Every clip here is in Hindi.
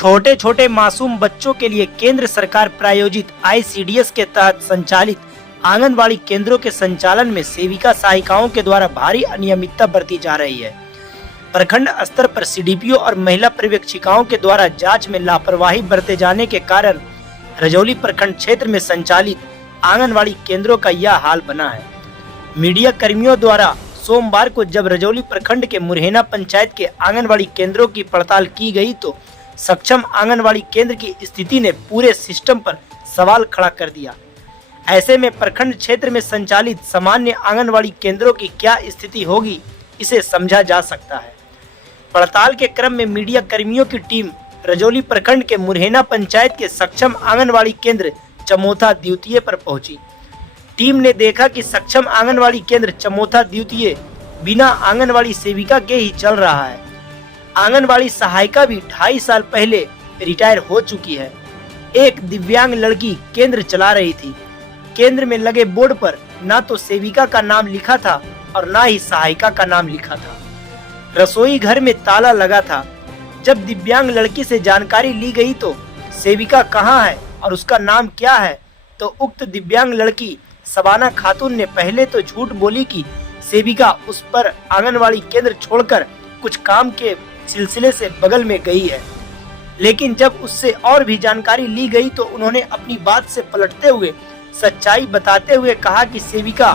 छोटे छोटे मासूम बच्चों के लिए केंद्र सरकार प्रायोजित ICDS के तहत संचालित आंगनबाड़ी केंद्रों के संचालन में सेविका सहायिकाओं के द्वारा भारी अनियमितता बरती जा रही है। प्रखंड स्तर पर CDPO और महिला पर्यवेक्षिकाओं के द्वारा जांच में लापरवाही बरते जाने के कारण रजौली प्रखंड क्षेत्र में संचालित आंगनबाड़ी केंद्रों का यह हाल बना है। मीडिया कर्मियों द्वारा सोमवार को जब रजौली प्रखंड के मुरैना पंचायत के आंगनबाड़ी केंद्रों की पड़ताल की गई तो सक्षम आंगनबाड़ी केंद्र की स्थिति ने पूरे सिस्टम पर सवाल खड़ा कर दिया। ऐसे में प्रखंड क्षेत्र में संचालित सामान्य आंगनबाड़ी केंद्रों की क्या स्थिति होगी, इसे समझा जा सकता है। पड़ताल के क्रम में मीडिया कर्मियों की टीम रजौली प्रखंड के मुरैना पंचायत के सक्षम आंगनबाड़ी केंद्र चमोथा द्वितीय पर पहुंची। टीम ने देखा कि सक्षम आंगनबाड़ी केंद्र चमोथा द्वितीय बिना आंगनबाड़ी सेविका के ही चल रहा है। आंगनबाड़ी सहायिका भी 2.5 साल पहले रिटायर हो चुकी है। एक दिव्यांग लड़की केंद्र चला रही थी। केंद्र में लगे बोर्ड पर ना तो सेविका का नाम लिखा था और ना ही सहायिका का नाम लिखा था। रसोई घर में ताला लगा था। जब दिव्यांग लड़की से जानकारी ली गई तो सेविका कहाँ है और उसका नाम क्या है, तो उक्त दिव्यांग लड़की सबाना खातून ने पहले तो झूठ बोली कि सेविका उस पर आंगनबाड़ी केंद्र छोड़कर कुछ काम के सिलसिले से बगल में गई है। लेकिन जब उससे और भी जानकारी ली गई तो उन्होंने अपनी बात से पलटते हुए सच्चाई बताते हुए कहा कि सेविका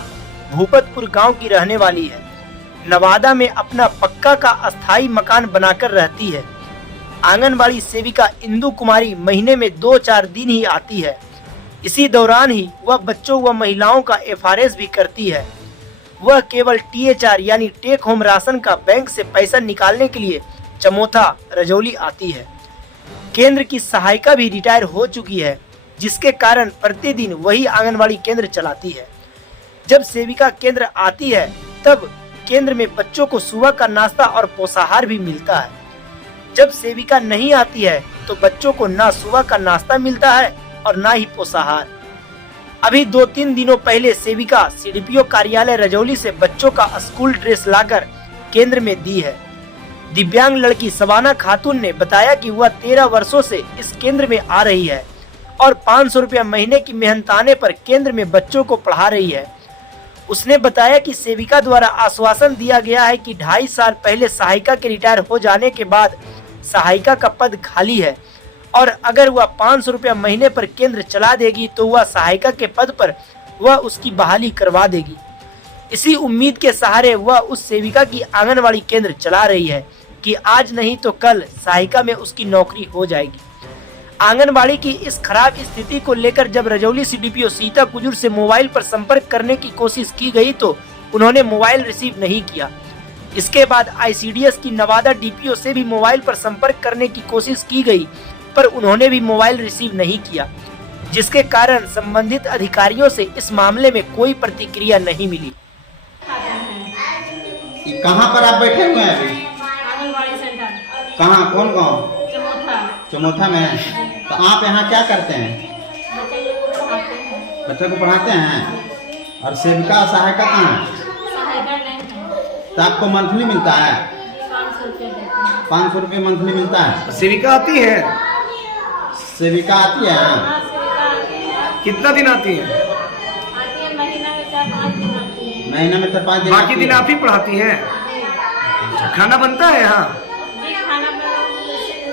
भूपतपुर गांव की रहने वाली है। नवादा में अपना पक्का का अस्थायी मकान बनाकर रहती है। आंगनबाड़ी सेविका इंदु कुमारी महीने में 2-4 दिन ही आती है। इसी दौरान ही वह बच्चों व महिलाओं का FRS भी करती है। वह केवल THR यानी टेक होम राशन का बैंक से पैसा निकालने के लिए चमोथा रजौली आती है। केंद्र की सहायिका भी रिटायर हो चुकी है, जिसके कारण प्रतिदिन वही आंगनबाड़ी केंद्र चलाती है। जब सेविका केंद्र आती है तब केंद्र में बच्चों को सुबह का नाश्ता और पोषाहार भी मिलता है। जब सेविका नहीं आती है तो बच्चों को ना सुबह का नाश्ता मिलता है और ना ही पोषाहार। अभी 2-3 दिनों पहले सेविका CDPO कार्यालय रजौली से बच्चों का स्कूल ड्रेस लाकर केंद्र में दी है। दिव्यांग लड़की सबाना खातून ने बताया कि वह 13 वर्षों से इस केंद्र में आ रही है और 500 रुपया महीने की मेहनताने पर केंद्र में बच्चों को पढ़ा रही है। उसने बताया कि सेविका द्वारा आश्वासन दिया गया है कि 2.5 साल पहले सहायिका के रिटायर हो जाने के बाद सहायिका का पद खाली है और अगर वह 500 रुपया महीने पर केंद्र चला देगी तो वह सहायिका के पद पर वह उसकी बहाली करवा देगी। इसी उम्मीद के सहारे वह उस सेविका की आंगनबाड़ी केंद्र चला रही है कि आज नहीं तो कल सहायिका में उसकी नौकरी हो जाएगी। आंगनबाड़ी की इस खराब स्थिति को लेकर जब रजौली CDPO सीता कुजूर से मोबाइल पर संपर्क करने की कोशिश की गई तो उन्होंने मोबाइल रिसीव नहीं किया। इसके बाद ICDS की नवादा DPO से भी मोबाइल पर संपर्क करने की कोशिश की गई, पर उन्होंने भी मोबाइल रिसीव नहीं किया, जिसके कारण संबंधित अधिकारियों से इस मामले में कोई प्रतिक्रिया नहीं मिली। कहाँ पर आप बैठे हुए हैं अभी? आंगनबाड़ी सेंटर। कहाँ, कौन गाँव? चमोथा। चमोथा में। तो आप यहाँ क्या करते हैं? बच्चे को पढ़ाते हैं। और सेविका सहायिका कहाँ है? सहायिका नहीं है। तो आपको मंथली मिलता है? 500 रुपये देते हैं। 500 रुपये मंथली मिलता है। सेविका आती है? सेविका आती है? हाँ, सेविका आती है। कितना दिन आती है? आती है महीना में 4-5 दिन आती है। महीना में 4-5 दिन। बाकी दिन आप ही पढ़ाती हैं? खाना बनता है यहाँ? जी, खाना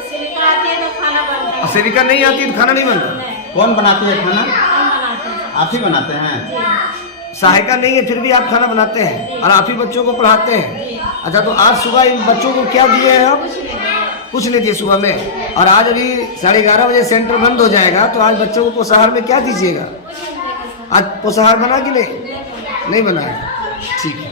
सेविका आती है तो खाना बनता है। और सेविका नहीं आती तो खाना नहीं बनता? कौन बनाती है खाना? हम बनाते हैं। आप ही बनाते हैं? सहायिका नहीं है फिर भी आप खाना बनाते हैं और आप ही बच्चों को पढ़ाते हैं? अच्छा, तो आज सुबह इन बच्चों को क्या दिए हैं आप? कुछ नहीं दिए सुबह में। और आज अभी 11:30 बजे सेंटर बंद हो जाएगा तो आज बच्चों को पोषाहार में क्या दीजिएगा? आज पोषाहार बना कि नहीं? नहीं बना है। ठीक है।